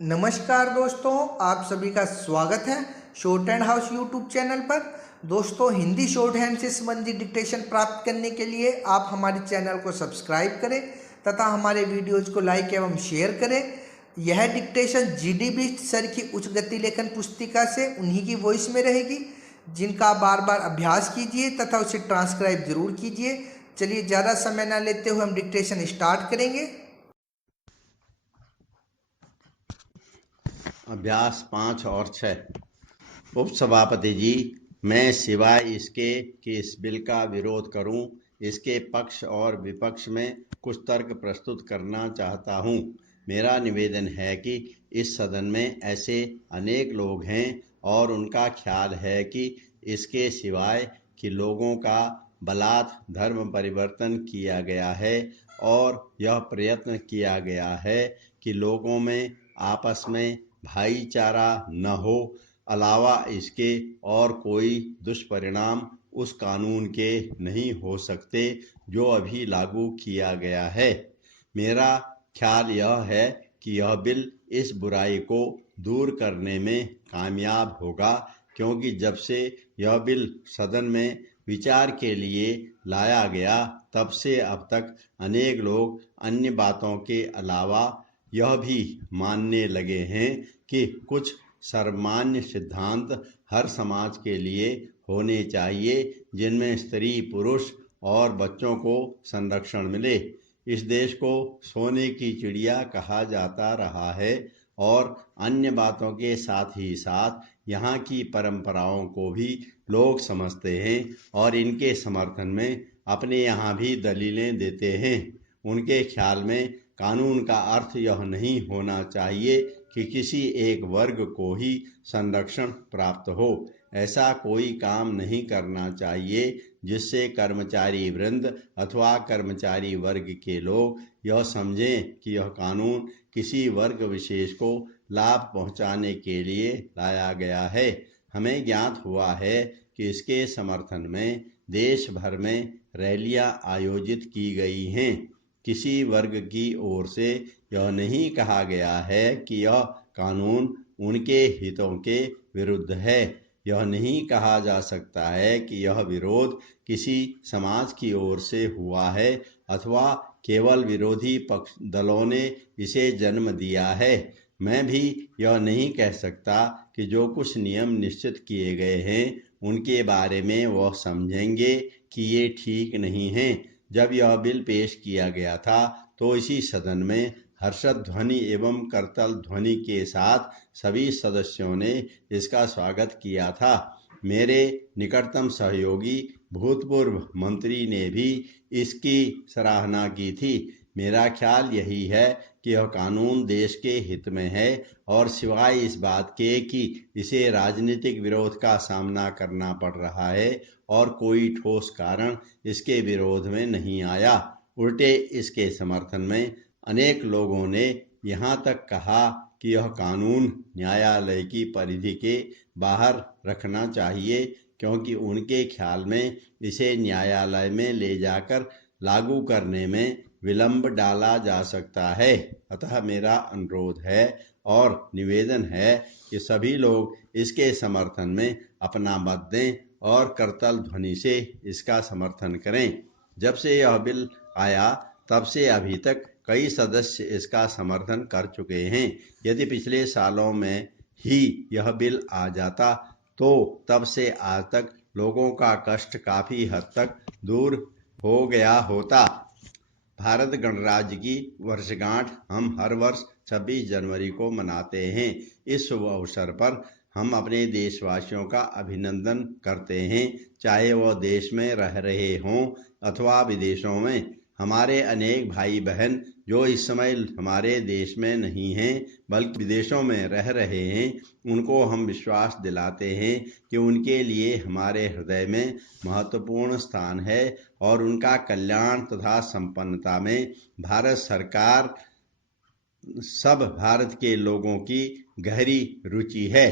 नमस्कार दोस्तों, आप सभी का स्वागत है short hand house YouTube channel पर। दोस्तों, हिंदी शॉर्ट हैंड से संबंधित डिक्टेशन प्राप्त करने के लिए आप हमारे चैनल को सब्सक्राइब करें तथा हमारे वीडियोज को लाइक एवं शेयर करें। यह डिक्टेशन जीडी बिष्ट सर की उच्च गति लेखन पुस्तिका से उन्हीं की वॉइस में रहेगी, जिनका आप बार बार अभ्यास कीजिए तथा उसे ट्रांसक्राइब जरूर कीजिए। चलिए, ज़्यादा समय न लेते हुए हम डिक्टेशन स्टार्ट करेंगे। अभ्यास 5 और 6। उपसभापति जी, मैं सिवाय इसके कि इस बिल का विरोध करूं, इसके पक्ष और विपक्ष में कुछ तर्क प्रस्तुत करना चाहता हूं। मेरा निवेदन है कि इस सदन में ऐसे अनेक लोग हैं और उनका ख्याल है कि इसके सिवाय कि लोगों का बलात् धर्म परिवर्तन किया गया है और यह प्रयत्न किया गया है कि लोगों में आपस में भाईचारा न हो, अलावा इसके और कोई दुष्परिणाम उस कानून के नहीं हो सकते जो अभी लागू किया गया है। मेरा ख्याल यह है कि यह बिल इस बुराई को दूर करने में कामयाब होगा, क्योंकि जब से यह बिल सदन में विचार के लिए लाया गया तब से अब तक अनेक लोग अन्य बातों के अलावा यह भी मानने लगे हैं कि कुछ सर्वमान्य सिद्धांत हर समाज के लिए होने चाहिए, जिनमें स्त्री, पुरुष और बच्चों को संरक्षण मिले। इस देश को सोने की चिड़िया कहा जाता रहा है और अन्य बातों के साथ ही साथ यहाँ की परंपराओं को भी लोग समझते हैं और इनके समर्थन में अपने यहाँ भी दलीलें देते हैं। उनके ख्याल में कानून का अर्थ यह नहीं होना चाहिए कि किसी एक वर्ग को ही संरक्षण प्राप्त हो। ऐसा कोई काम नहीं करना चाहिए जिससे कर्मचारी वृंद अथवा कर्मचारी वर्ग के लोग यह समझें कि यह कानून किसी वर्ग विशेष को लाभ पहुंचाने के लिए लाया गया है। हमें ज्ञात हुआ है कि इसके समर्थन में देश भर में रैलियां आयोजित की गई हैं। किसी वर्ग की ओर से यह नहीं कहा गया है कि यह कानून उनके हितों के विरुद्ध है। यह नहीं कहा जा सकता है कि यह विरोध किसी समाज की ओर से हुआ है अथवा केवल विरोधी पक्ष दलों ने इसे जन्म दिया है। मैं भी यह नहीं कह सकता कि जो कुछ नियम निश्चित किए गए हैं उनके बारे में वह समझेंगे कि ये ठीक नहीं है। जब यह बिल पेश किया गया था तो इसी सदन में हर्षद ध्वनि एवं करतल ध्वनि के साथ सभी सदस्यों ने इसका स्वागत किया था। मेरे निकटतम सहयोगी भूतपूर्व मंत्री ने भी इसकी सराहना की थी। मेरा ख्याल यही है कि यह कानून देश के हित में है और सिवाय इस बात के कि इसे राजनीतिक विरोध का सामना करना पड़ रहा है और कोई ठोस कारण इसके विरोध में नहीं आया। उल्टे इसके समर्थन में अनेक लोगों ने यहाँ तक कहा कि यह कानून न्यायालय की परिधि के बाहर रखना चाहिए, क्योंकि उनके ख्याल में इसे न्यायालय में ले जाकर लागू करने में विलंब डाला जा सकता है। अतः मेरा अनुरोध है और निवेदन है कि सभी लोग इसके समर्थन में अपना मत दें और करतल ध्वनि से इसका समर्थन करें। जब से यह बिल आया तब से अभी तक कई सदस्य इसका समर्थन कर चुके हैं। यदि पिछले सालों में ही यह बिल आ जाता तो तब से आज तक लोगों का कष्ट काफी हद तक दूर हो गया होता। भारत गणराज्य की वर्षगांठ हम हर वर्ष 26 जनवरी को मनाते हैं। इस शुभ अवसर पर हम अपने देशवासियों का अभिनंदन करते हैं, चाहे वह देश में रह रहे हों अथवा विदेशों में। हमारे अनेक भाई बहन जो इस समय हमारे देश में नहीं हैं बल्कि विदेशों में रह रहे हैं, उनको हम विश्वास दिलाते हैं कि उनके लिए हमारे हृदय में महत्वपूर्ण स्थान है और उनका कल्याण तथा संपन्नता में भारत सरकार सब भारत के लोगों की गहरी रुचि है।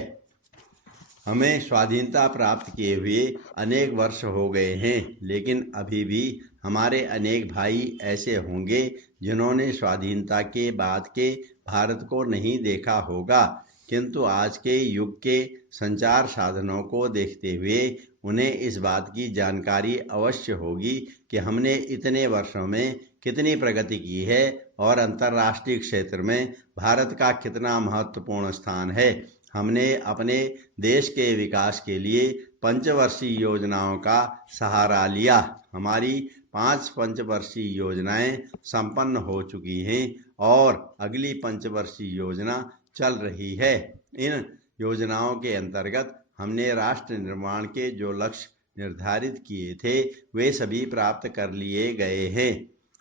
हमें स्वाधीनता प्राप्त किए हुए अनेक वर्ष हो गए हैं, लेकिन अभी भी हमारे अनेक भाई ऐसे होंगे जिन्होंने स्वाधीनता के बाद के भारत को नहीं देखा होगा, किंतु आज के युग के संचार साधनों को देखते हुए उन्हें इस बात की जानकारी अवश्य होगी कि हमने इतने वर्षों में कितनी प्रगति की है और अंतर्राष्ट्रीय क्षेत्र में भारत का कितना महत्वपूर्ण स्थान है। हमने अपने देश के विकास के लिए पंचवर्षीय योजनाओं का सहारा लिया। हमारी 5 पंचवर्षीय योजनाएं संपन्न हो चुकी हैं और अगली पंचवर्षीय योजना चल रही है। इन योजनाओं के अंतर्गत हमने राष्ट्र निर्माण के जो लक्ष्य निर्धारित किए थे वे सभी प्राप्त कर लिए गए हैं।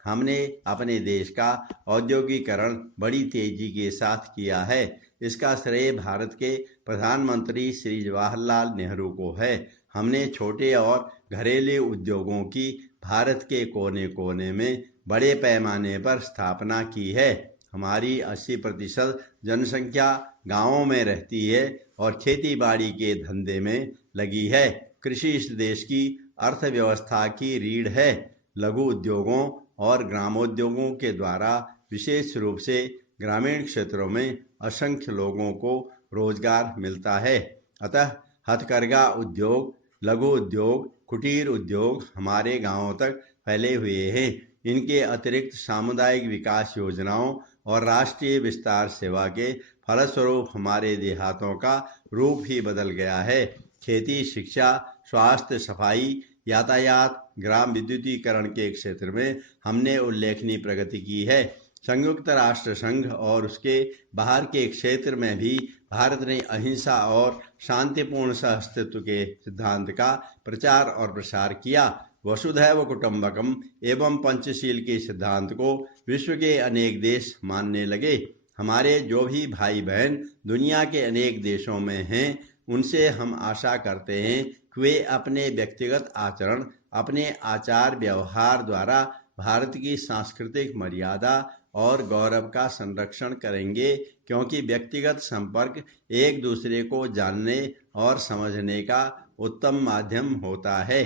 हमने अपने देश का औद्योगिकरण बड़ी तेजी के साथ किया है। इसका श्रेय भारत के प्रधानमंत्री श्री जवाहरलाल नेहरू को है। हमने छोटे और घरेलू उद्योगों की भारत के कोने कोने में बड़े पैमाने पर स्थापना की है। हमारी 80% जनसंख्या गांवों में रहती है और खेती बाड़ी के धंधे में लगी है। कृषि इस देश की अर्थव्यवस्था की रीढ़ है। लघु उद्योगों और ग्रामोद्योगों के द्वारा विशेष रूप से ग्रामीण क्षेत्रों में असंख्य लोगों को रोजगार मिलता है। अतः हथकरघा उद्योग, लघु उद्योग, कुटीर उद्योग हमारे गांवों तक फैले हुए हैं। इनके अतिरिक्त सामुदायिक विकास योजनाओं और राष्ट्रीय विस्तार सेवा के फलस्वरूप हमारे देहातों का रूप ही बदल गया है। खेती, शिक्षा, स्वास्थ्य, सफाई, यातायात, ग्राम विद्युतीकरण के क्षेत्र में हमने उल्लेखनीय प्रगति की है। संयुक्त राष्ट्र संघ और उसके बाहर के क्षेत्र में भी भारत ने अहिंसा और शांतिपूर्ण सहअस्तित्व के सिद्धांत का प्रचार और प्रसार किया। वसुधैव कुटुंबकम एवं पंचशील के सिद्धांत को विश्व के अनेक देश मानने लगे। हमारे जो भी भाई बहन दुनिया के अनेक देशों में हैं, उनसे हम आशा करते हैं कि वे अपने व्यक्तिगत आचरण, अपने आचार व्यवहार द्वारा भारत की सांस्कृतिक मर्यादा और गौरव का संरक्षण करेंगे, क्योंकि व्यक्तिगत संपर्क एक दूसरे को जानने और समझने का उत्तम माध्यम होता है।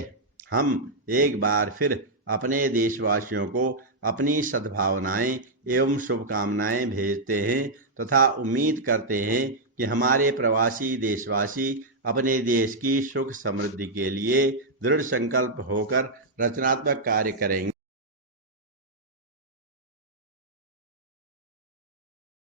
हम एक बार फिर अपने देशवासियों को अपनी सद्भावनाएं एवं शुभकामनाएं भेजते हैं तथा उम्मीद करते हैं कि हमारे प्रवासी देशवासी अपने देश की सुख समृद्धि के लिए दृढ़ संकल्प होकर रचनात्मक कार्य करेंगे।